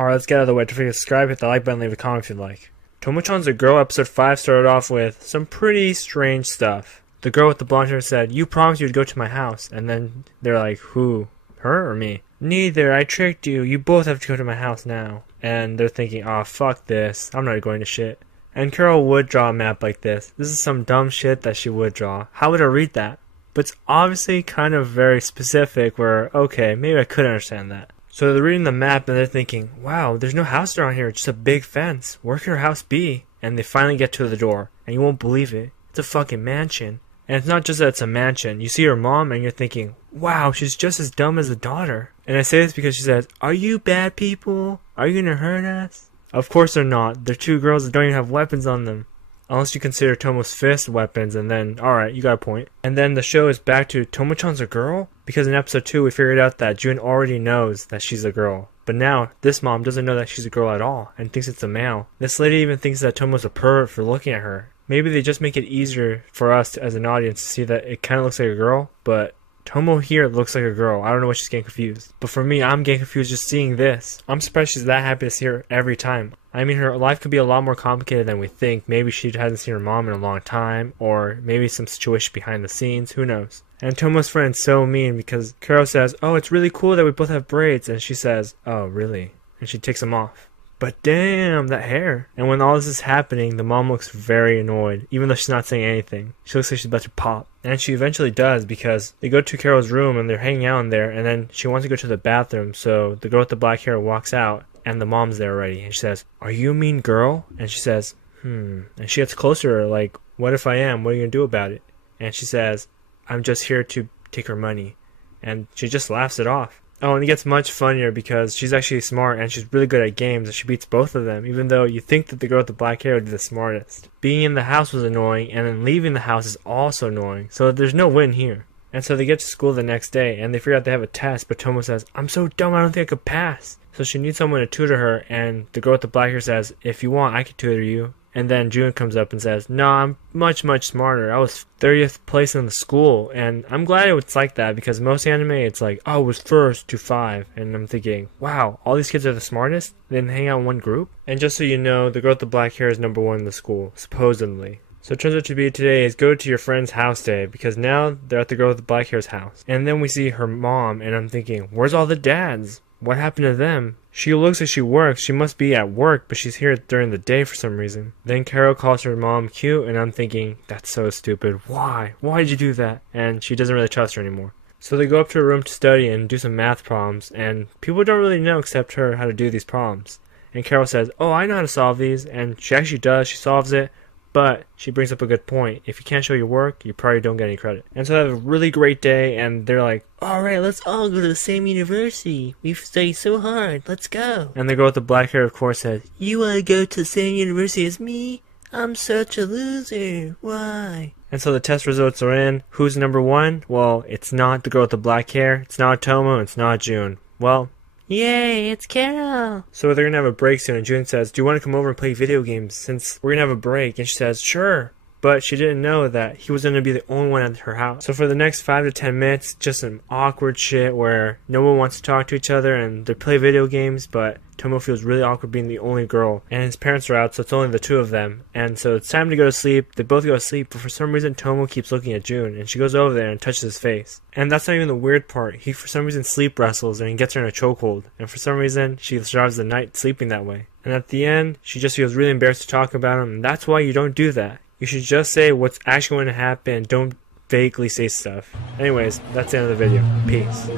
Alright, let's get out of the way. Don't forget to subscribe, hit the like button, leave a comment if you'd like. Tomo-chan's a Girl episode 5 started off with some pretty strange stuff. The girl with the blonde hair said, "You promised you'd go to my house." And then they're like, who? Her or me? "Neither, I tricked you. You both have to go to my house now." And they're thinking, "Aw, fuck this. I'm not going to shit." And Carol would draw a map like this. This is some dumb shit that she would draw. How would I read that? But it's obviously kind of very specific where, okay, maybe I could understand that. So they're reading the map and they're thinking, wow, there's no house around here, just a big fence. Where could her house be? And they finally get to the door, and you won't believe it. It's a fucking mansion. And it's not just that it's a mansion. You see her mom and you're thinking, wow, she's just as dumb as the daughter. And I say this because she says, "Are you bad people? Are you gonna hurt us?" Of course they're not. They're two girls that don't even have weapons on them. Unless you consider Tomo's fist weapons, and then, alright, you got a point. And then the show is back to Tomo-chan's a girl? Because in episode 2 we figured out that Jun already knows that she's a girl. But now, this mom doesn't know that she's a girl at all, and thinks it's a male. This lady even thinks that Tomo's a pervert for looking at her. Maybe they just make it easier for us as an audience to see that it kinda looks like a girl, but Tomo here looks like a girl. I don't know why she's getting confused. But for me, I'm getting confused just seeing this. I'm surprised she's that happy to see her every time. I mean, her life could be a lot more complicated than we think. Maybe she hasn't seen her mom in a long time, or maybe some situation behind the scenes, who knows. And Tomo's friend's so mean because Kuro says, "Oh, it's really cool that we both have braids," and she says, "Oh, really?" And she takes them off. But damn, that hair. And when all this is happening, the mom looks very annoyed, even though she's not saying anything. She looks like she's about to pop. And she eventually does, because they go to Carol's room and they're hanging out in there, and then she wants to go to the bathroom, so the girl with the black hair walks out, and the mom's there already, and she says, "Are you a mean girl?" And she says, And she gets closer to her, like, "What if I am? What are you gonna do about it?" And she says, "I'm just here to take her money." And she just laughs it off. Oh, and it gets much funnier because she's actually smart and she's really good at games and she beats both of them, even though you think that the girl with the black hair would be the smartest. Being in the house was annoying, and then leaving the house is also annoying, so there's no win here. And so they get to school the next day and they figure out they have a test, but Tomo says, "I'm so dumb, I don't think I could pass." So she needs someone to tutor her, and the girl with the black hair says, "If you want, I can tutor you." And then Jun comes up and says, "No, I'm much smarter. I was 30th place in the school." And I'm glad it's like that, because most anime it's like, "Oh, it was first to 5." And I'm thinking, wow, all these kids are the smartest? They didn't hang out in one group? And just so you know, the girl with the black hair is number 1 in the school, supposedly. So it turns out to be today is go to your friend's house day, because now they're at the girl with the black hair's house. And then we see her mom, and I'm thinking, where's all the dads? What happened to them? She looks like she works. She must be at work, but she's here during the day for some reason. Then Carol calls her mom cute, and I'm thinking, that's so stupid. Why? Why did you do that? And she doesn't really trust her anymore. So they go up to her room to study and do some math problems, and people don't really know except her how to do these problems. And Carol says, "Oh, I know how to solve these," and she actually does. She solves it. But she brings up a good point. If you can't show your work, you probably don't get any credit. And so they have a really great day, and they're like, "Alright, let's all go to the same university. We've studied so hard. Let's go." And the girl with the black hair, of course, says, "You want to go to the same university as me? I'm such a loser. Why?" And so the test results are in. Who's number 1? Well, it's not the girl with the black hair. It's not Tomo. It's not Jun. Well, yay, it's Carol. So they're gonna have a break soon, and Jun says, "Do you want to come over and play video games since we're gonna have a break?" And she says, "Sure." But she didn't know that he was gonna be the only one at her house. So for the next 5 to 10 minutes, just some awkward shit where no one wants to talk to each other and they play video games, but Tomo feels really awkward being the only girl, and his parents are out, so it's only the 2 of them. And so it's time to go to sleep. They both go to sleep, but for some reason Tomo keeps looking at Jun, and she goes over there and touches his face. And that's not even the weird part. He for some reason sleep wrestles and he gets her in a chokehold, and for some reason she survives the night sleeping that way. And at the end, she just feels really embarrassed to talk about him, and that's why you don't do that. You should just say what's actually going to happen. Don't vaguely say stuff. Anyways, that's the end of the video. Peace.